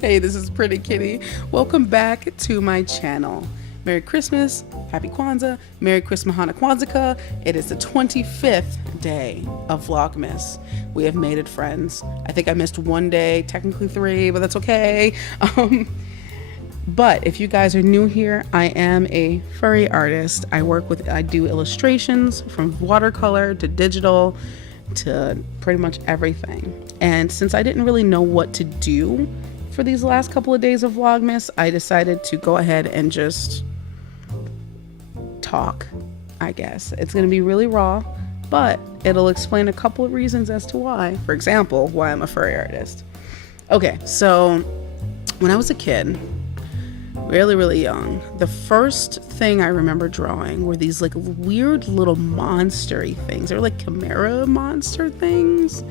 Hey, this is Pretty Kitty. Welcome back to my channel. Merry Christmas, Happy Kwanzaa, Merry Christmas, Hana Kwanzaa. It is the 25th day of Vlogmas. We have made it, friends. I think I missed one day, technically 3, but that's okay. But if you guys are new here, I am a furry artist. I do illustrations from watercolor to digital to pretty much everything. And since I didn't really know what to do for these last couple of days of Vlogmas, I decided to go ahead and just talk, I guess. It's going to be really raw, but it'll explain a couple of reasons as to why. For example, why I'm a furry artist. Okay, so when I was a kid, really young, the first thing I remember drawing were these like weird little monster-y things. They were like chimera monster things.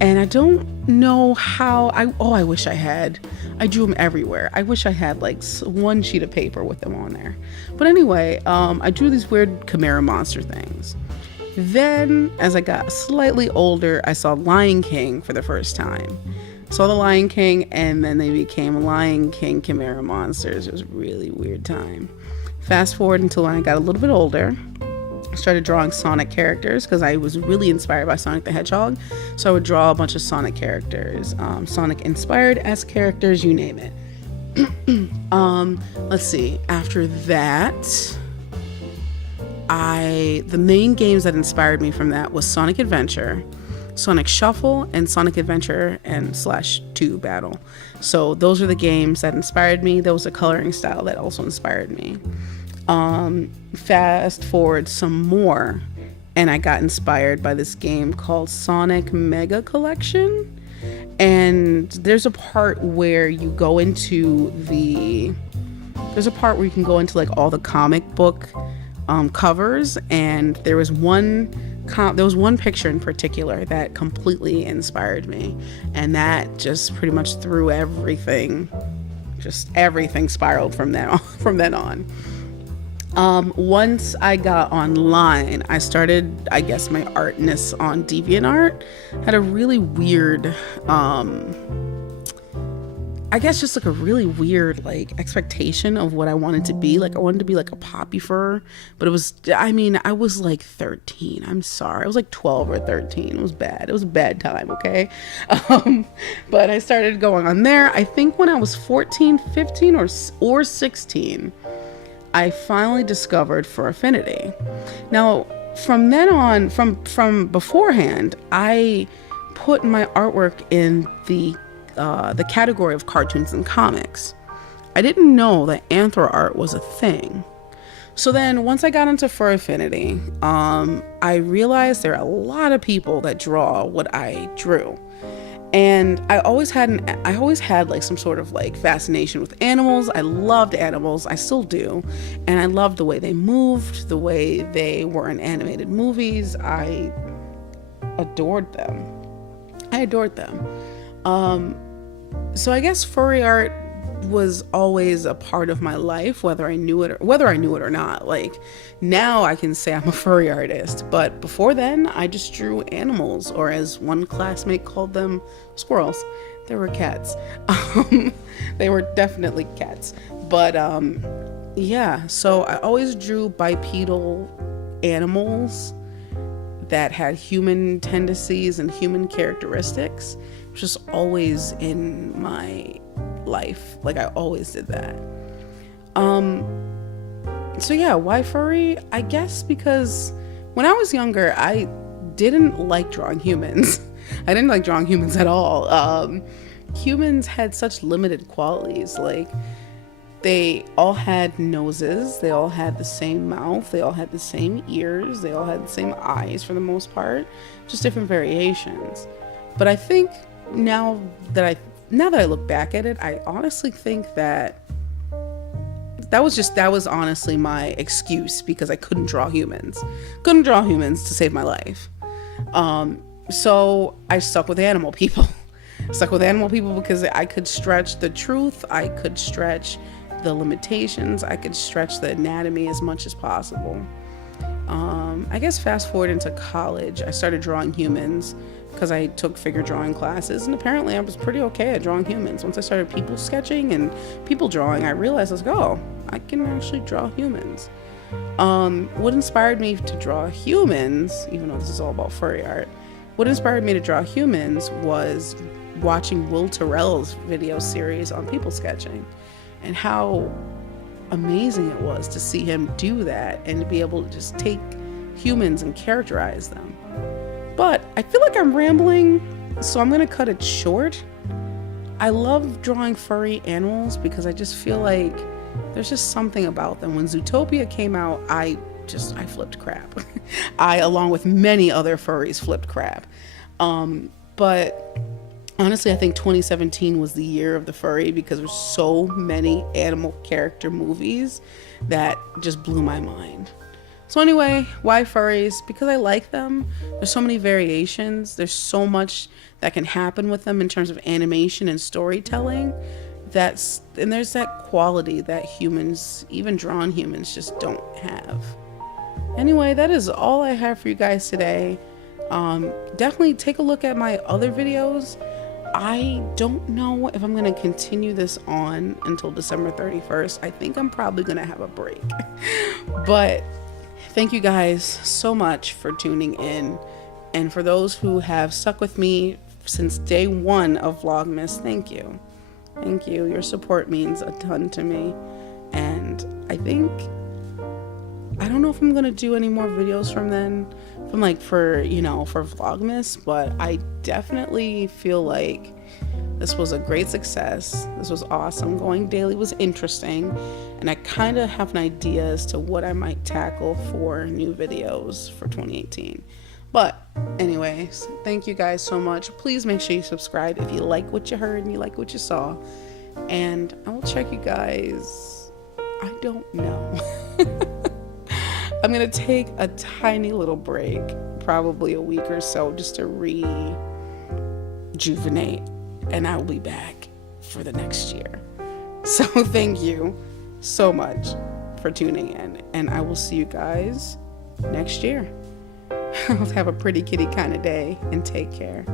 And I don't know how, I wish I had. I drew them everywhere. I wish I had like one sheet of paper with them on there. But anyway, I drew these weird chimera monster things. Then, as I got slightly older, I saw Lion King for the first time. Saw the Lion King, and then they became Lion King chimera monsters. It was a really weird time. Fast forward until when I got a little bit older. Started drawing Sonic characters because I was really inspired by Sonic the Hedgehog. So I would draw a bunch of Sonic characters, Sonic inspired S characters, you name it. Let's see. After that, the main games that inspired me from that was Sonic Adventure, Sonic Shuffle, and Sonic Adventure and /2 Battle. So those are the games that inspired me. There was a coloring style that also inspired me. Fast forward some more, and I got inspired by this game called Sonic Mega Collection. And there's a part where you go into like all the comic book covers, and there was one picture in particular that completely inspired me, and that just pretty much threw everything spiraled from then on. Once I got online, I started, I guess, my artness on DeviantArt. Had a really weird, expectation of what I wanted to be. Like, I wanted to be like a poppy fur, but I was like 13. I'm sorry. I was like 12 or 13. It was bad. It was a bad time, okay? But I started going on there. I think when I was 14, 15, or 16, I finally discovered Furaffinity. Now, from then on, from beforehand, I put my artwork in the category of cartoons and comics. I didn't know that anthro art was a thing. So then, once I got into Furaffinity, I realized there are a lot of people that draw what I drew. And I always had like some sort of like fascination with animals. I loved animals. I still do. And I loved the way they moved, the way they were in animated movies. I adored them. So I guess furry art was always a part of my life, whether I knew it or not. Like, now I can say I'm a furry artist, but before then I just drew animals, or as one classmate called them, squirrels. They were cats. They were definitely cats. But yeah, so I always drew bipedal animals that had human tendencies and human characteristics, which is always in my life. Like, I always did that. So yeah, why furry? I guess because when I was younger, I didn't like drawing humans. I didn't like drawing humans at all. Humans had such limited qualities. Like, they all had noses, they all had the same mouth, they all had the same ears, they all had the same eyes for the most part, just different variations. But I think now that I look back at it, I honestly think that was honestly my excuse, because I couldn't draw humans to save my life. So I stuck with animal people. Because I could stretch the truth, I could stretch the limitations, I could stretch the anatomy as much as possible. I guess fast forward into college, I started drawing humans because I took figure drawing classes, and apparently I was pretty okay at drawing humans. Once I started people sketching and people drawing, I realized I was like, oh, I can actually draw humans. What inspired me to draw humans, even though this is all about furry art, what inspired me to draw humans was watching Will Terrell's video series on people sketching, and how amazing it was to see him do that and to be able to just take humans and characterize them. But I feel like I'm rambling, so I'm gonna cut it short. I love drawing furry animals because I just feel like there's just something about them. When Zootopia came out, I flipped crap. I, along with many other furries, flipped crap. But honestly, I think 2017 was the year of the furry because there's so many animal character movies that just blew my mind. So anyway, why furries? Because I like them. There's so many variations. There's so much that can happen with them in terms of animation and storytelling. And there's that quality that humans, even drawn humans, just don't have. Anyway, that is all I have for you guys today. Definitely take a look at my other videos. I don't know if I'm going to continue this on until December 31st. I think I'm probably going to have a break. But thank you guys so much for tuning in. And for those who have stuck with me since day one of Vlogmas, thank you. Thank you. Your support means a ton to me. And I don't know if I'm going to do any more videos for Vlogmas, but I definitely feel like this was a great success. This was awesome. Going daily was interesting, and I kind of have an idea as to what I might tackle for new videos for 2018. But anyways, thank you guys so much. Please make sure you subscribe if you like what you heard and you like what you saw. And I will check you guys, I don't know. I'm going to take a tiny little break, probably a week or so, just to rejuvenate. And I will be back for the next year. So thank you so much for tuning in. And I will see you guys next year. Have a pretty kitty kind of day and take care.